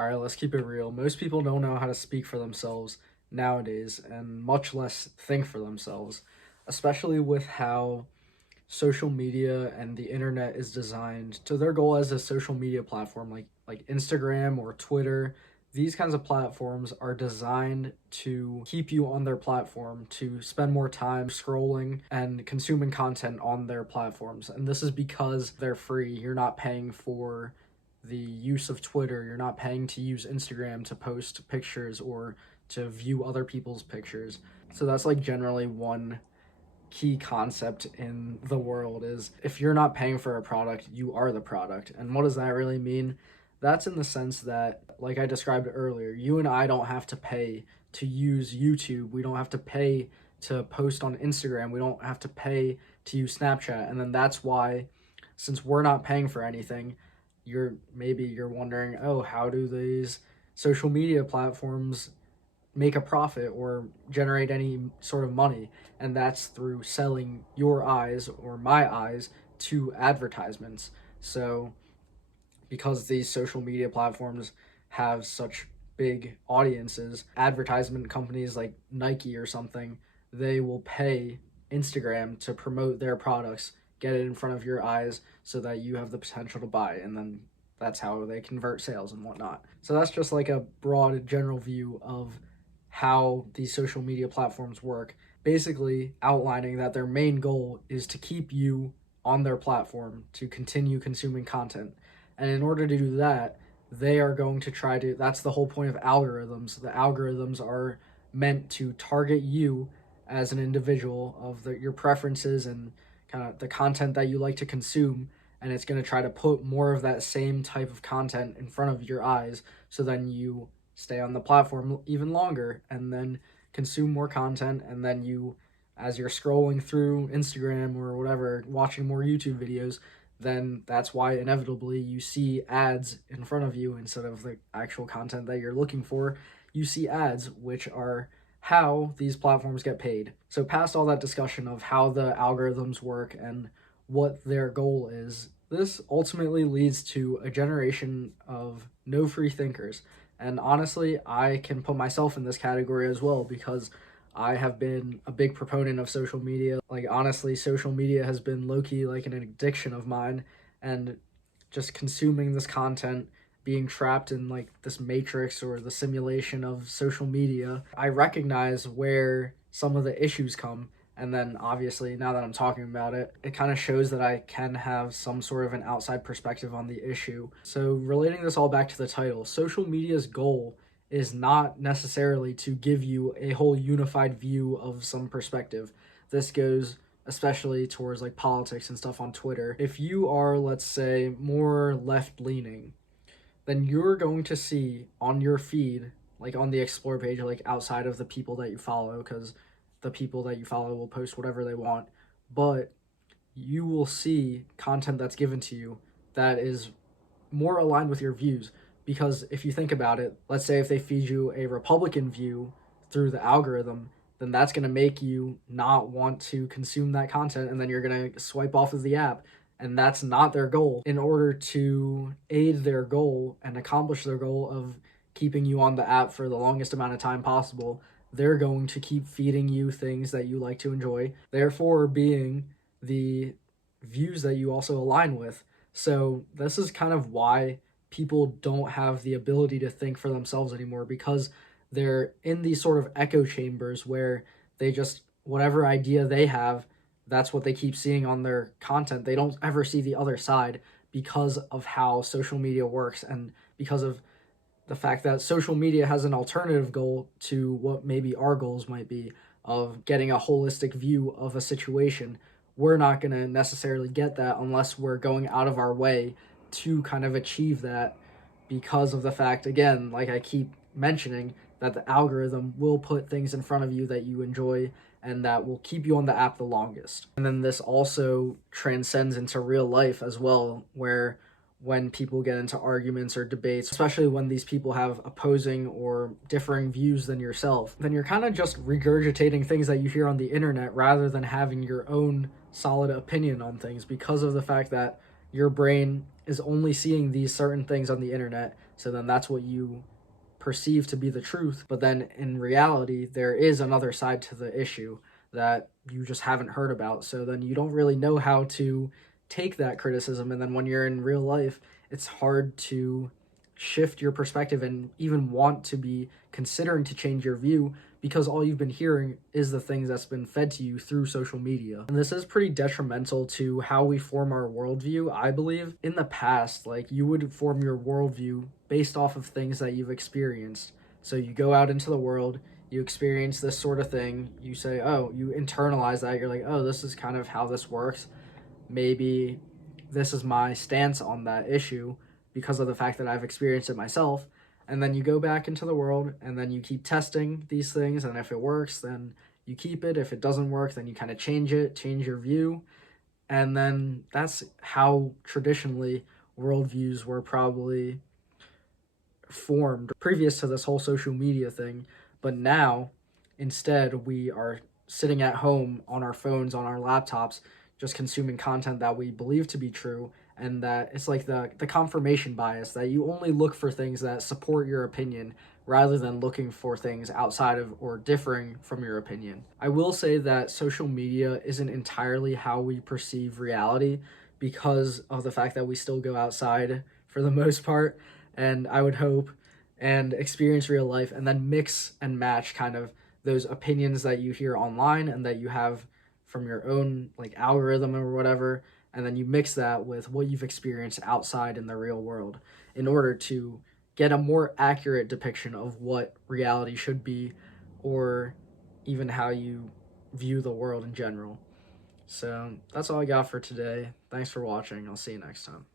All right, let's keep it real. Most people don't know how to speak for themselves nowadays, and much less think for themselves, especially with how social media and the internet is designed to their goal as a social media platform like Instagram or Twitter. These kinds of platforms are designed to keep you on their platform, to spend more time scrolling and consuming content on their platforms. And this is because they're free. You're not paying for the use of Twitter, you're not paying to use Instagram to post pictures or to view other people's pictures. So that's like generally one key concept in the world is if you're not paying for a product, you are the product. And what does that really mean? That's in the sense that, like I described earlier, you and I don't have to pay to use YouTube. We don't have to pay to post on Instagram. We don't have to pay to use Snapchat. And then that's why, since we're not paying for anything, you're wondering, oh, how do these social media platforms make a profit or generate any sort of money? And that's through selling your eyes or my eyes to advertisements. So because these social media platforms have such big audiences, advertisement companies like Nike or something, they will pay Instagram to promote their products, get it in front of your eyes so that you have the potential to buy, and then that's how they convert sales and whatnot. So that's just like a broad general view of how these social media platforms work, basically outlining that their main goal is to keep you on their platform to continue consuming content. And in order to do that, they are going to try to, that's the whole point of algorithms. The algorithms are meant to target you as an individual of your preferences and kind of the content that you like to consume, and it's going to try to put more of that same type of content in front of your eyes so then you stay on the platform even longer and then consume more content, and then you, as you're scrolling through Instagram or whatever, watching more YouTube videos, then that's why inevitably you see ads in front of you instead of the actual content that you're looking for. You see ads, which are how these platforms get paid. So past all that discussion of how the algorithms work and what their goal is, this ultimately leads to a generation of no free thinkers. And honestly, I can put myself in this category as well because I have been a big proponent of social media. Like, honestly, social media has been low-key like an addiction of mine, and just consuming this content, being trapped in like this matrix or the simulation of social media, I recognize where some of the issues come. And then obviously, now that I'm talking about it, it kind of shows that I can have some sort of an outside perspective on the issue. So relating this all back to the title, social media's goal is not necessarily to give you a whole unified view of some perspective. This goes especially towards like politics and stuff on Twitter. If you are, let's say, more left leaning, then you're going to see on your feed, like on the explore page, like outside of the people that you follow, because the people that you follow will post whatever they want, but you will see content that's given to you that is more aligned with your views. Because if you think about it, let's say if they feed you a Republican view through the algorithm, then that's going to make you not want to consume that content, and then you're going to swipe off of the app. And that's not their goal. In order to aid their goal and accomplish their goal of keeping you on the app for the longest amount of time possible, they're going to keep feeding you things that you like to enjoy, therefore being the views that you also align with. So this is kind of why people don't have the ability to think for themselves anymore, because they're in these sort of echo chambers where they just, whatever idea they have, that's what they keep seeing on their content. They don't ever see the other side because of how social media works, and because of the fact that social media has an alternative goal to what maybe our goals might be of getting a holistic view of a situation. We're not going to necessarily get that unless we're going out of our way to kind of achieve that, because of the fact, again, like I keep mentioning, that the algorithm will put things in front of you that you enjoy and that will keep you on the app the longest. And then this also transcends into real life as well, where when people get into arguments or debates, especially when these people have opposing or differing views than yourself, then you're kind of just regurgitating things that you hear on the internet rather than having your own solid opinion on things, because of the fact that your brain is only seeing these certain things on the internet. So then that's what you perceive to be the truth. But then in reality, there is another side to the issue that you just haven't heard about. So then you don't really know how to take that criticism. And then when you're in real life, it's hard to shift your perspective and even want to be considering to change your view, because all you've been hearing is the things that's been fed to you through social media. And this is pretty detrimental to how we form our worldview, I believe. In the past, like, you would form your worldview based off of things that you've experienced. So you go out into the world, you experience this sort of thing, you say, oh, you internalize that, you're like, oh, this is kind of how this works. Maybe this is my stance on that issue because of the fact that I've experienced it myself. And then you go back into the world and then you keep testing these things. And if it works, then you keep it. If it doesn't work, then you kind of change it, change your view. And then that's how traditionally worldviews were probably formed previous to this whole social media thing. But now, instead, we are sitting at home on our phones, on our laptops, just consuming content that we believe to be true, and that it's like the confirmation bias that you only look for things that support your opinion rather than looking for things outside of or differing from your opinion. I will say that social media isn't entirely how we perceive reality because of the fact that we still go outside for the most part, and I would hope, and experience real life, and then mix and match kind of those opinions that you hear online and that you have from your own like algorithm or whatever, and then you mix that with what you've experienced outside in the real world in order to get a more accurate depiction of what reality should be, or even how you view the world in general. So that's all I got for today. Thanks for watching. I'll see you next time.